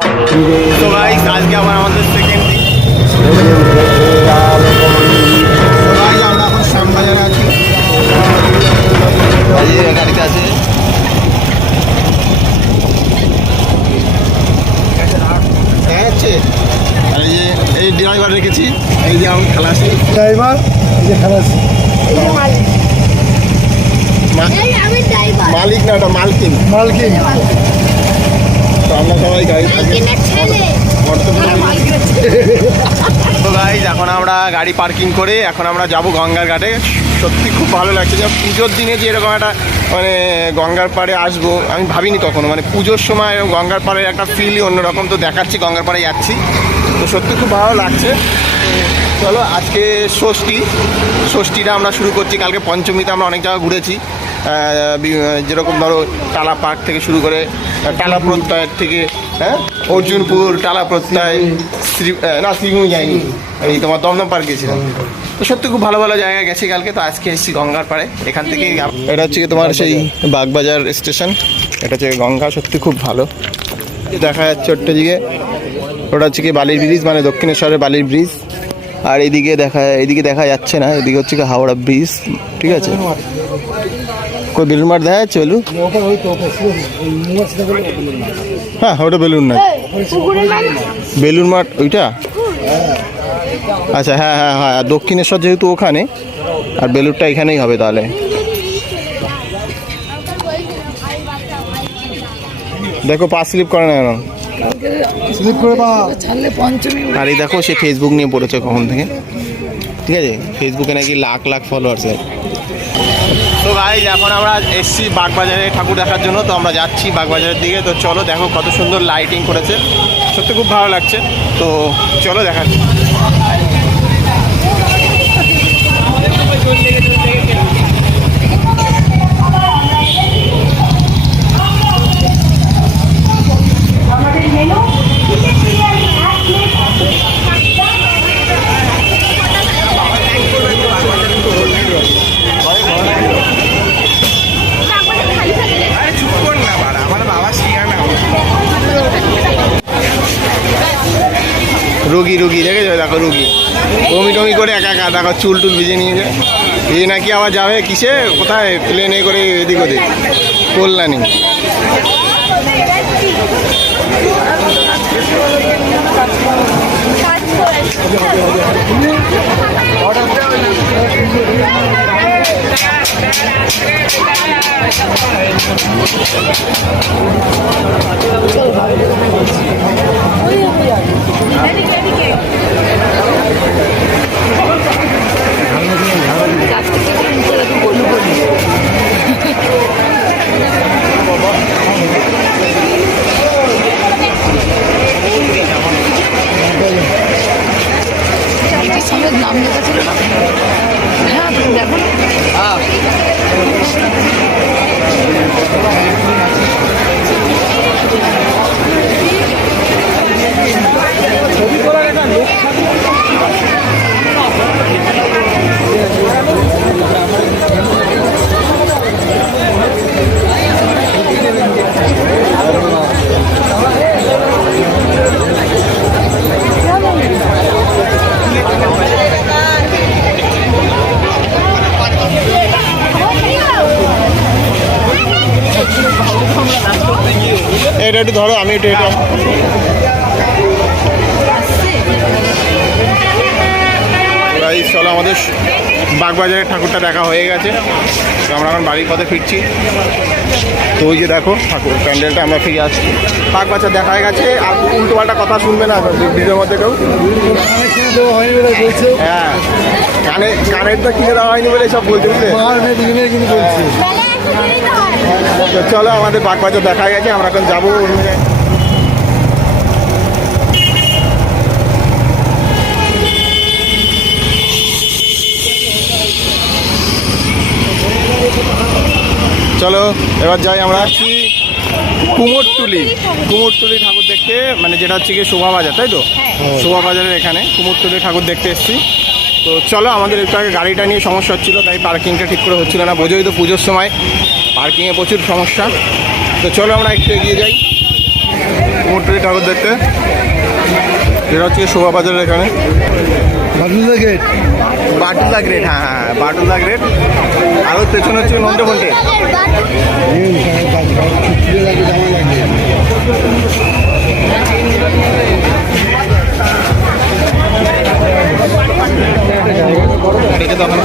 তো গাইস আজকে আবার আমাদের সেকেন্ড দিন। আমরা এখন শ্যামবাজারে আছি, গাড়িতে আছে। এই ড্রাইভার রেখেছি, এই যে আমি খালাসি ড্রাইভার, এই যে খালাসি মালিক না, ওটা মালকিন। মালকিন। তো আমরা সবাই গাড়ি তো গাইজ এখন আমরা গাড়ি পার্কিং করে এখন আমরা যাব গঙ্গার ঘাটে। সত্যি খুব ভালো লাগছে যে পুজোর দিনে যে এরকম একটা মানে গঙ্গার পাড়ে আসবো আমি ভাবিনি কখনো। মানে পুজোর সময় গঙ্গার পাড়ের একটা ফিলই অন্যরকম। তো দেখাচ্ছি গঙ্গার পাড়ে যাচ্ছি, তো সত্যি খুব ভালো লাগছে। চলো আজকে ষষ্ঠীটা আমরা শুরু করছি। কালকে পঞ্চমীতে আমরা অনেক জায়গা ঘুরেছি, যেরকম ধরো টালা পার্ক থেকে শুরু করে টালা প্রত্যয় থেকে অর্জুনপুর, টালা প্রত্যয়, শ্রীভূমি যাইনি, এই তোমার দমদম পার্ক গেছিলাম। তো সত্যি খুব ভালো ভালো জায়গায় গেছি কালকে। তো আজকে এসেছি গঙ্গার পাড়ে। এখান থেকে এটা হচ্ছে তোমার সেই বাগবাজার স্টেশন, এটা হচ্ছে গঙ্গা। সত্যি খুব ভালো দেখা যাচ্ছে ওটা দিকে। ওটা হচ্ছে কি বালির ব্রিজ, মানে দক্ষিণেশ্বরের বালির ব্রিজ। আর এদিকে দেখা যাচ্ছে না, এদিকে হচ্ছে কি হাওড়া ব্রিজ। ঠিক আছে, কই বেলুন মাঠ দেখা যাচ্ছে? হ্যাঁ ওটা বেলুন না, বেলুন মাঠ ওইটা। আচ্ছা হ্যাঁ হ্যাঁ হ্যাঁ, দক্ষিণেশ্বর যেহেতু ওখানে, আর বেলুরটা এখানেই হবে তাহলে। দেখো পা স্লিপ করে না কেন? আর এই দেখো সে ফেসবুক নিয়ে পড়েছে কখন থেকে। ঠিক আছে, ফেসবুকে নাকি লাখ লাখ ফলোয়ার্স। তো গাইজ এখন আমরা এসছি বাগবাজারে ঠাকুর দেখার জন্য। তো আমরা যাচ্ছি বাগবাজারের দিকে। তো চলো দেখো কত সুন্দর লাইটিং করেছে, সত্যি খুব ভালো লাগছে। তো চলো দেখাচ্ছি। রুগী দেখেছো? দেখো রুগী টমি করে একা দেখো চুল ভিজে নিয়ে যায়। এই নাকি আবার যাবে কিসে, কোথায়, প্লেনে করে এদিক ওদিক, কল্যাণী। নাম লেখা ছিল না? হ্যাঁ তুমি দেখো না। এটা একটু ধরো, আমি একটু এটা। চলো আমাদের বাগবাজারের ঠাকুরটা দেখা হয়ে গেছে। তো আমরা এখন বাড়ির পথে ফিরছি। তো ওই যে দেখো ঠাকুর প্যান্ডেলটা, আমরা ফিরে আসছি। বাগবাজার দেখা হয়ে গেছে। আর উল্টো পাল্টা কথা শুনবে না ভিডিওর মধ্যে কেউ। হ্যাঁ কানেরটা কিনে দেওয়া হয়নি বলে সব বলছে, বুঝলে? তো চলো আমাদের বাগবাজার দেখা হয়ে গেছে, আমরা এখন যাবো অন্য জায়গায়। চলো এবার যাই। আমরা আসছি কুমোরটুলি ঠাকুর দেখতে, মানে যেটা হচ্ছে গিয়ে শোভাবাজার, তাই তো? শোভাবাজারের এখানে কুমোরটুলি ঠাকুর দেখতে এসেছি। তো চলো, আমাদের একটু আগে গাড়িটা নিয়ে সমস্যা হচ্ছিলো, তাই পার্কিংটা ঠিক করে হচ্ছিলো না। বোঝোই তো পুজোর সময় পার্কিংয়ে প্রচুর সমস্যা। তো চলো আমরা একটু এগিয়ে যাই। কুমোরটুলি ঠাকুর দেখতে। এটা হচ্ছে শোভাবাজারের এখানে বাটুলদা গেট। বাটুলদা গ্রেট, হ্যাঁ হ্যাঁ বাটুলদা গ্রেট। আর ওর পেছনে হচ্ছে নন্টে ফন্টে। দেখে তখন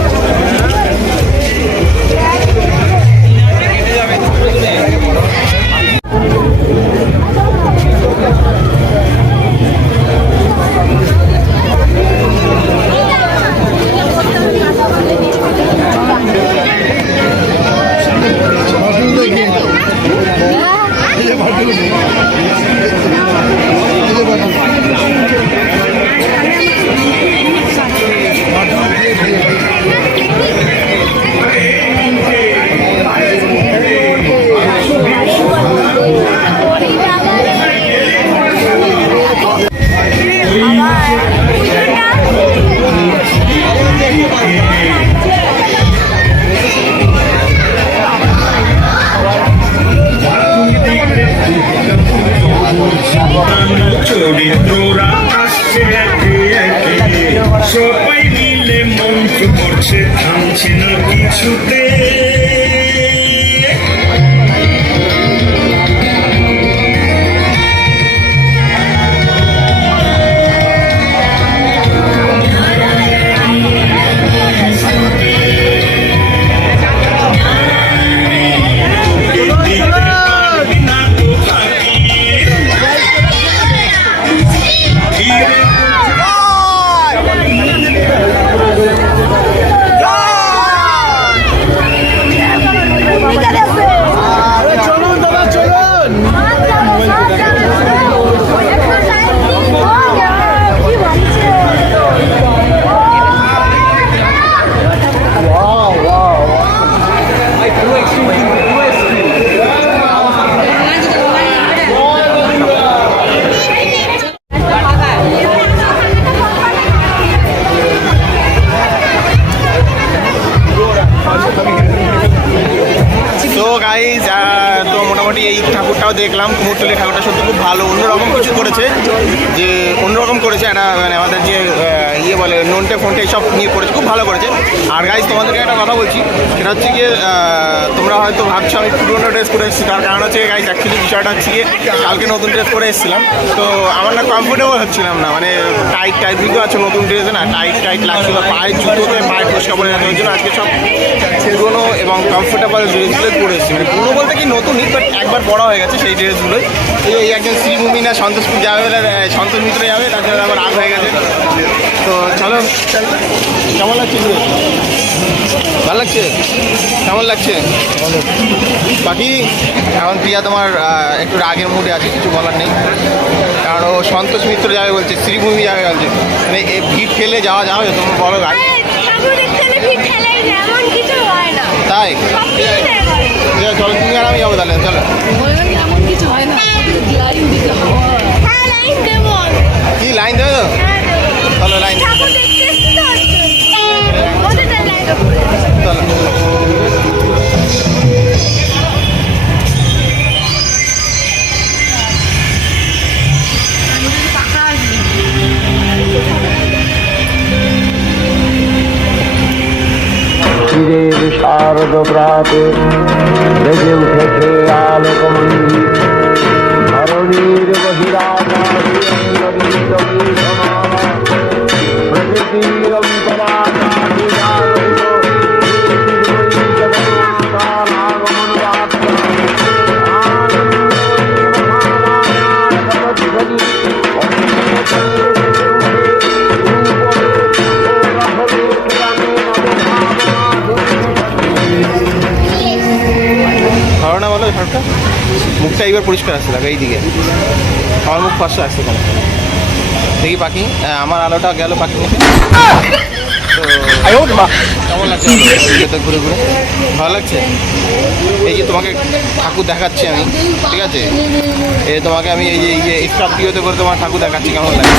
চরিত্ররা আসছে একে একে, সবাই মিলে মন্ত্র করছে, থামছে না কিছুতে। তো মোটামুটি এই ঠাকুরটাও দেখলাম, কুমোরটুলি ঠাকুরটা সত্যি খুব ভালো, অন্যরকম কিছু করেছে, যে অন্যরকম করেছে একটা মানে আমাদের যে ইয়ে বলে নন্টে ফন্টে এইসব নিয়ে করেছে, খুব ভালো করেছে। আর গাইজ তোমাদেরকে একটা কথা বলছি, সেটা হচ্ছে গিয়ে তোমরা হয়তো ভাবছো আমি পুরোনো ড্রেস করে এসেছি, তার কারণ হচ্ছে গাইজ অ্যাকচুয়ালি বিষয়টা হচ্ছে গিয়ে কালকে নতুন ড্রেস করে এসেছিলাম, তো আমার না কমফোর্টেবল হচ্ছিলাম না, মানে টাইট টাইট বুঝতে পারছো নতুন ড্রেসে না টাইট টাইট লাগছিল, পায়ের জুতোতে পায়ের পরিষ্কার করে রাখার জন্য আজকে সব পুরোনো এবং কমফোর্টেবল ড্রেসগুলোই পরে এসেছি, মানে পুরোনো বলতে কি নতুনই, বাট একবার বড় হয়ে গেছে সেই ড্রেসগুলোই। এই একজন শ্রীভূমি না সন্তোষপুর যাবে বলে সন্তোষ মিত্র যাবে, তার জন্য আমার রাগ হয়ে গেছে। তো চলো, কেমন লাগছে ড্রেস? ভালো লাগছে? কেমন লাগছে? বাকি এখন প্রিয়া তোমার একটু রাগের মুডে আছে, কিছু বলার নেই, কারণ ও সন্তোষ মিত্র যাবে বলছে, শ্রীভূমি যাবে বলছে, মানে এই ভিড় ঠেলে যাওয়া যাবে তোমার বড় গাড়ি? তাই চলো, তুমি আর আমি যাবো তাহলে, চলো। এমন কিছু হয় না, লাইন দিতে হয়। কি লাইন দেবে তো? চলো লাইন চলো। চিরের শারদ প্রাতে বেজে উঠেছে আলোকমন্দির, ধরণীর প্রকৃতির ধারণা বলো সবটা, মুখটা এইবার পরিষ্কার আসছে, দেখো এইদিকে আমার মুখ ফার্স্টে আসছে কেন দেখি। পাখি আমার আলোটা গেল পাখি মুখে। তো কেমন লাগছে ঘুরে ঘুরে? ভালো লাগছে? এই যে তোমাকে ঠাকুর দেখাচ্ছি আমি, ঠিক আছে, এই তোমাকে আমি এই যে স্কর্পিওতে করে তোমার ঠাকুর দেখাচ্ছি, কেমন লাগছে?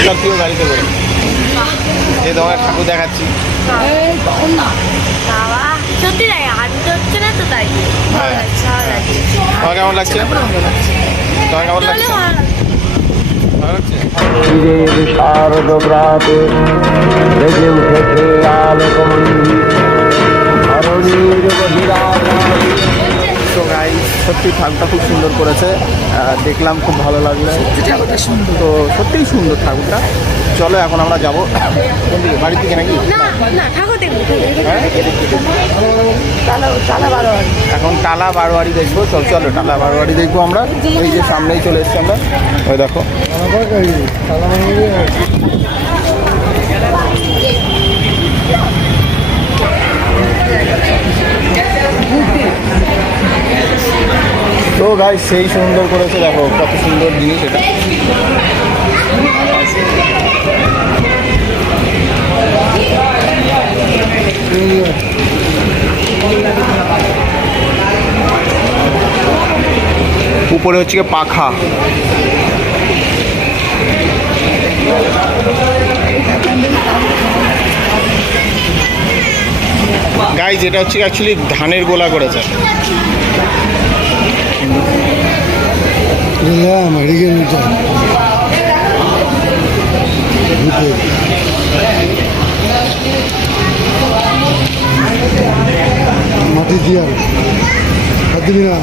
স্কর্পিও গাড়িতে করে এই তোমাকে ঠাকুর দেখাচ্ছি। সত্যি তাই হাঁটতে হচ্ছে না তো, তাই ভালো লাগছে। তোমার কেমন লাগছে? তোমার কেমন লাগছে? ভালো লাগছে? চিরের শারদ প্রাতে বেজে উঠেছে আলোকমন্দির ধরণীর বহিরাকাশে। তো গাই সত্যি ঠাকুরটা খুব সুন্দর করেছে, দেখলাম খুব ভালো লাগলো। ঠাকুরটা সুন্দর। তো সত্যিই সুন্দর ঠাকুরটা। চলো এখন আমরা যাবো কোন দিকে, বাড়ির দিকে নাকি? না ঠাকুর দেখবো। হ্যাঁ? তালা বারোয়ারি। এখন টালা বারোয়ারি দেখবো। চলো টালা বারোয়ারি দেখবো আমরা। এই যে সামনেই চলে এসছি আমরা, ওই দেখো। তো গাই সেই সুন্দর করেছে, দেখো কত সুন্দর জিনিস এটা। উপরে হচ্ছে গিয়ে পাখা। গাই যেটা হচ্ছে অ্যাকচুয়ালি ধানের গোলা করেছে। মাটি দিয়াল হাত দিবি না,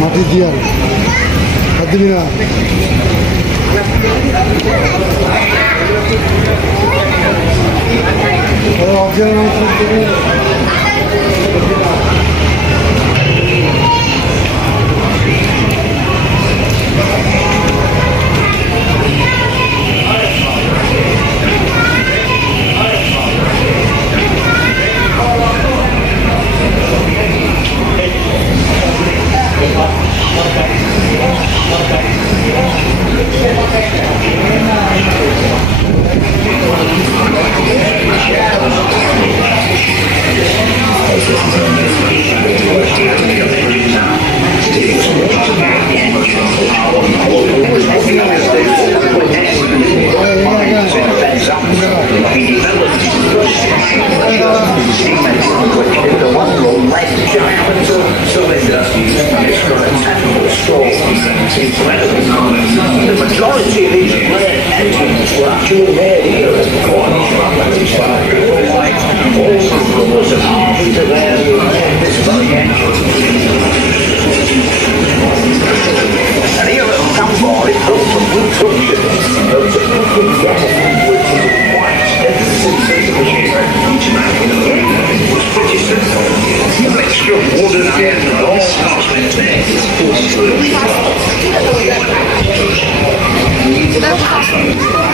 মাটি দিয়াল হাত দিবি না।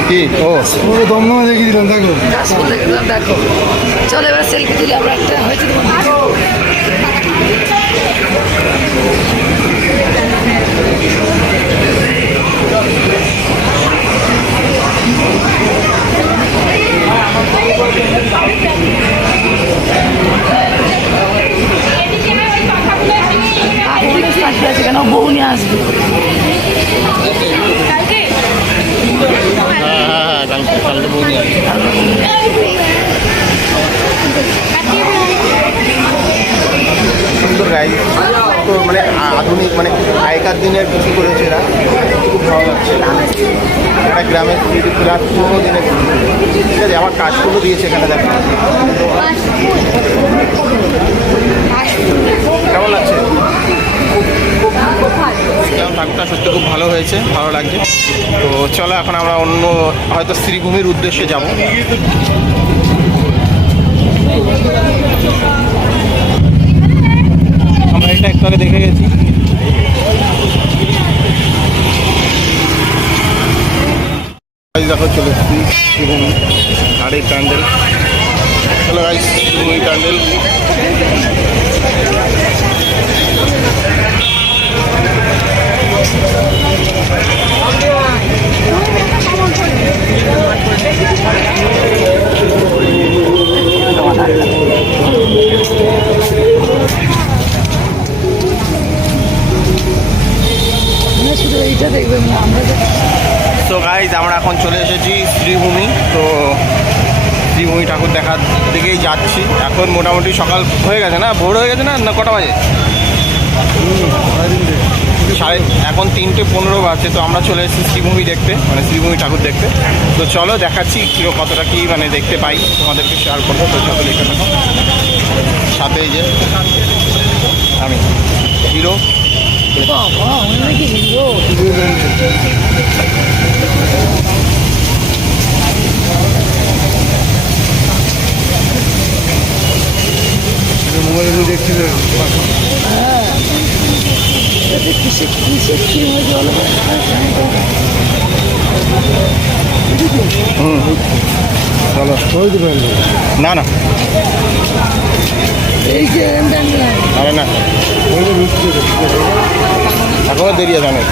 কি ও দমদমে দেখিয়ে দিলাম, দেখো গাছগুলো দেখলাম, দেখো। চলো এবার সেলফি তুলে আমরা একটা হয়েছে কেন বউ নিয়ে আসবে। কালকে বৌদি আছে। সুন্দর গাই তো, মানে আধুনিক, মানে আগেকার দিনের কিছু করেছে এরা, খুব ভালো লাগছে। একটা গ্রামের প্লাস পুরোনো দিনের ঠিক আছে। আমার কাজগুলো দিয়েছে এখানে, দেখো কেমন লাগছে? ঠাকুরটা সত্যি খুব ভালো হয়েছে, ভালো লাগছে। তো চলো এখন আমরা অন্য হয়তো শ্রীভূমির উদ্দেশ্যে যাব। আমরা এটা একটু আগে দেখে গেছি। দেখো চলে এসেছি শ্রীভূমি, আর এই প্যান্ডেল। চলো গাইস, শ্রীভূমি প্যান্ডেল। শুধু এইটা দেখবেন না আমরা। তো গাইজ আমরা এখন চলে এসেছি শ্রীভূমি। তো শ্রীভূমি ঠাকুর দেখার দিকেই যাচ্ছি। এখন মোটামুটি সকাল হয়ে গেছে না, ভোর হয়ে গেছে না, না কটা বাজে? এখন 3:15 বাজছে, তো আমরা চলে এসেছি শ্রীভূমি দেখতে, মানে শ্রীভূমি ঠাকুর দেখতে। তো চলো দেখাচ্ছি কতটা কি মানে দেখতে পাই, তোমাদেরকে শেয়ার করবো। তো চলো দেখে দেখো, সাথে এই যে আমি হিরো। বাবা অনেক হিরো। মোবাইলে দেখছিলেন হ্যাঁ, এটা কিসের কিসের কি হয়েছে বলো তো? চলো ওই তো প্যান্ডেল। না না, এই যে আরে না, ওই তো ঢুকছে এখনো দেরি আছে অনেক।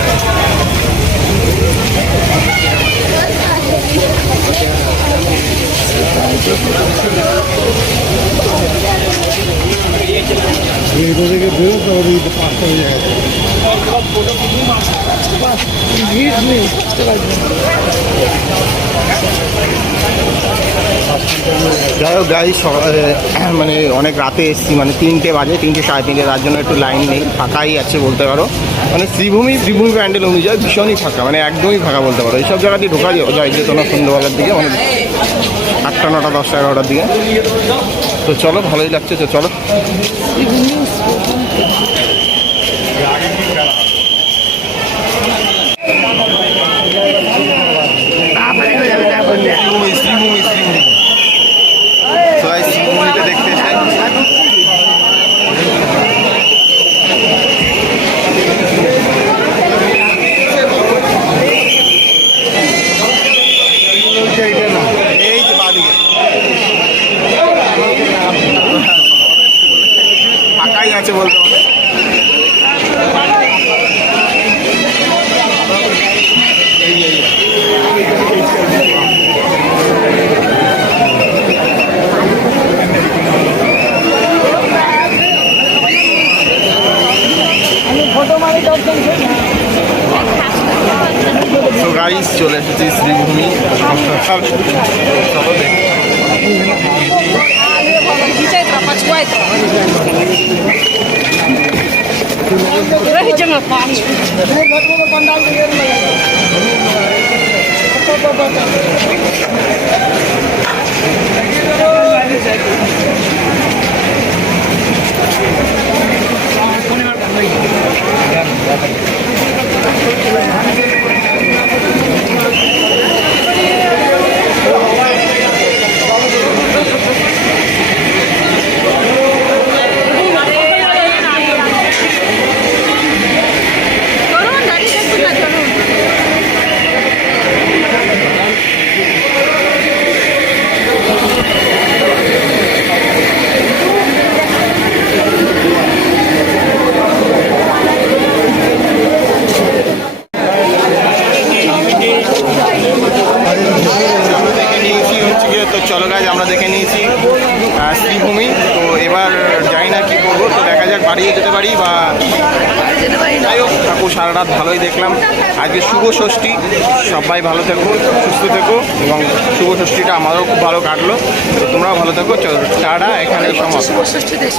এটা থেকে বেরো তো ওই 5টা হয়ে গেছে। ভিড় নেই, বুঝতে পারছি না। যাই হোক গাই, মানে অনেক রাতে এসেছি, মানে 3টে বাজে, 3টে সাড়ে 3টে, তার জন্য একটু লাইন নেই, ফাঁকাই আছে বলতে পারো। মানে শ্রীভূমি প্যান্ডেল অনুযায়ী ভীষণই ফাঁকা, মানে একদমই ফাঁকা বলতে পারো। এইসব জায়গাতেই ঢোকা যায় যেত না সন্ধ্যাবেলার দিকে, মানে 8টা 9টা 10টা 11টার দিকে। তো চলো, ভালোই লাগছে, তো চলো। শ্রীভূমি সবাই শ্রীভূমিতে দেখতে চাই। এই যে বাদিকে ফাঁকাই আছে বলতে হবে। তো গাইস চলে এসেছি শ্রীভূমি, চলো দেখি। তো চলো গাইজ, আমরা দেখে নিয়েছি শ্রীভূমি। তো এবার জানি না কি করবো, তো দেখা যাক, বাড়িয়ে যেতে পারি বা যাই হোক। ঠাকুর সারা রাত ভালোই দেখলাম। আজকে শুভ ষষ্ঠী, সবাই ভালো থেকো, সুস্থ থেকো, এবং শুভ ষষ্ঠীটা আমারও খুব ভালো কাটলো। তো তোমরাও ভালো থেকো, চলো টাটা, এখানে সমাপ্ত। শুভ ষষ্ঠী দেশ